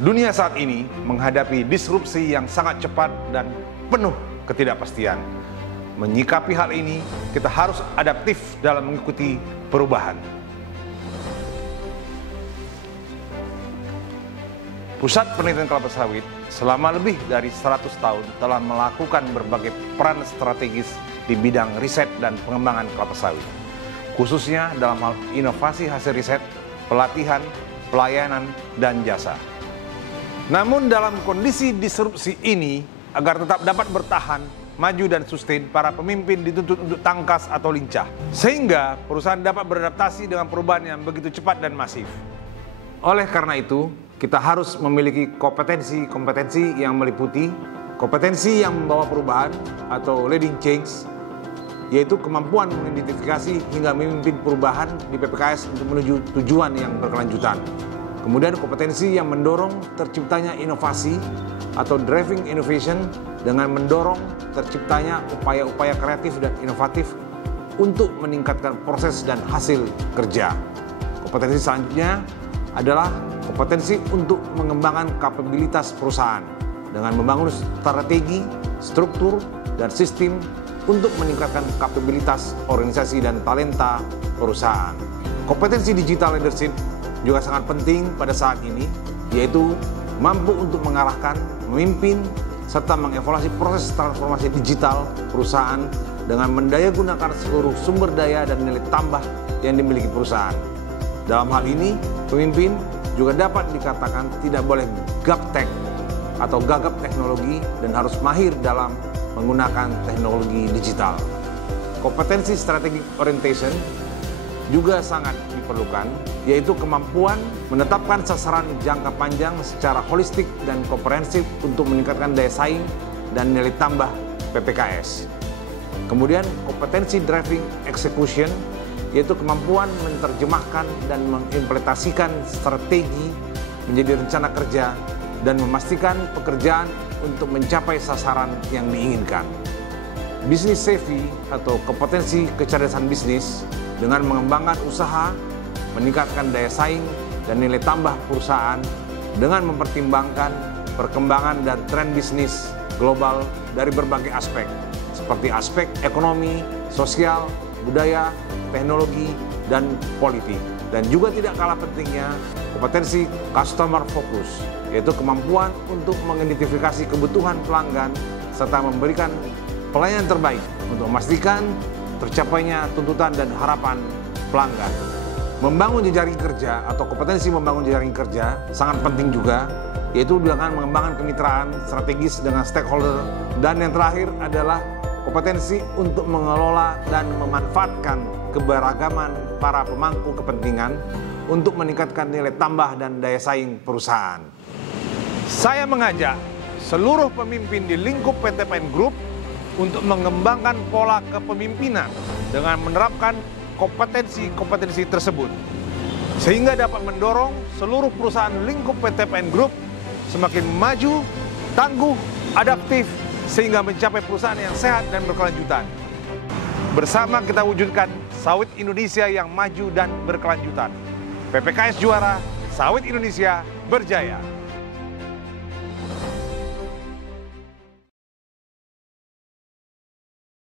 Dunia saat ini menghadapi disrupsi yang sangat cepat dan penuh ketidakpastian. Menyikapi hal ini, kita harus adaptif dalam mengikuti perubahan. Pusat Penelitian Kelapa Sawit selama lebih dari 100 tahun telah melakukan berbagai peran strategis di bidang riset dan pengembangan kelapa sawit, khususnya dalam hal inovasi hasil riset, pelatihan, pelayanan, dan jasa. Namun dalam kondisi disrupsi ini, agar tetap dapat bertahan, maju dan sustain, para pemimpin dituntut untuk tangkas atau lincah. Sehingga perusahaan dapat beradaptasi dengan perubahan yang begitu cepat dan masif. Oleh karena itu, kita harus memiliki kompetensi yang meliputi kompetensi yang membawa perubahan atau leading change, yaitu kemampuan mengidentifikasi hingga memimpin perubahan di PPKS untuk menuju tujuan yang berkelanjutan. Kemudian kompetensi yang mendorong terciptanya inovasi atau driving innovation dengan mendorong terciptanya upaya-upaya kreatif dan inovatif untuk meningkatkan proses dan hasil kerja. Kompetensi selanjutnya adalah kompetensi untuk mengembangkan kapabilitas perusahaan dengan membangun strategi, struktur, dan sistem untuk meningkatkan kapabilitas organisasi dan talenta perusahaan. Kompetensi digital leadership juga sangat penting pada saat ini, yaitu mampu untuk mengarahkan, memimpin, serta mengevaluasi proses transformasi digital perusahaan dengan mendayagunakan seluruh sumber daya dan nilai tambah yang dimiliki perusahaan. Dalam hal ini, pemimpin juga dapat dikatakan tidak boleh gaptek atau gagap teknologi dan harus mahir dalam menggunakan teknologi digital. Kompetensi strategic orientation juga sangat diperlukan, yaitu kemampuan menetapkan sasaran jangka panjang secara holistik dan komprehensif untuk meningkatkan daya saing dan nilai tambah PPKS. Kemudian kompetensi driving execution, yaitu kemampuan menerjemahkan dan mengimplementasikan strategi menjadi rencana kerja dan memastikan pekerjaan untuk mencapai sasaran yang diinginkan. Business savvy atau kompetensi kecerdasan bisnis dengan mengembangkan usaha, meningkatkan daya saing dan nilai tambah perusahaan dengan mempertimbangkan perkembangan dan tren bisnis global dari berbagai aspek, seperti aspek ekonomi, sosial, budaya, teknologi, dan politik. Dan juga tidak kalah pentingnya kompetensi customer focus, yaitu kemampuan untuk mengidentifikasi kebutuhan pelanggan serta memberikan pelayanan terbaik untuk memastikan tercapainya tuntutan dan harapan pelanggan. Membangun jejaring kerja atau kompetensi membangun jejaring kerja sangat penting juga, yaitu dengan mengembangkan kemitraan strategis dengan stakeholder. Dan yang terakhir adalah kompetensi untuk mengelola dan memanfaatkan keberagaman para pemangku kepentingan untuk meningkatkan nilai tambah dan daya saing perusahaan. Saya mengajak seluruh pemimpin di lingkup PTPN Group untuk mengembangkan pola kepemimpinan dengan menerapkan kompetensi-kompetensi tersebut, sehingga dapat mendorong seluruh perusahaan lingkup PTPN Group semakin maju, tangguh, adaptif, sehingga mencapai perusahaan yang sehat dan berkelanjutan. Bersama kita wujudkan sawit Indonesia yang maju dan berkelanjutan. PPKS juara, sawit Indonesia berjaya.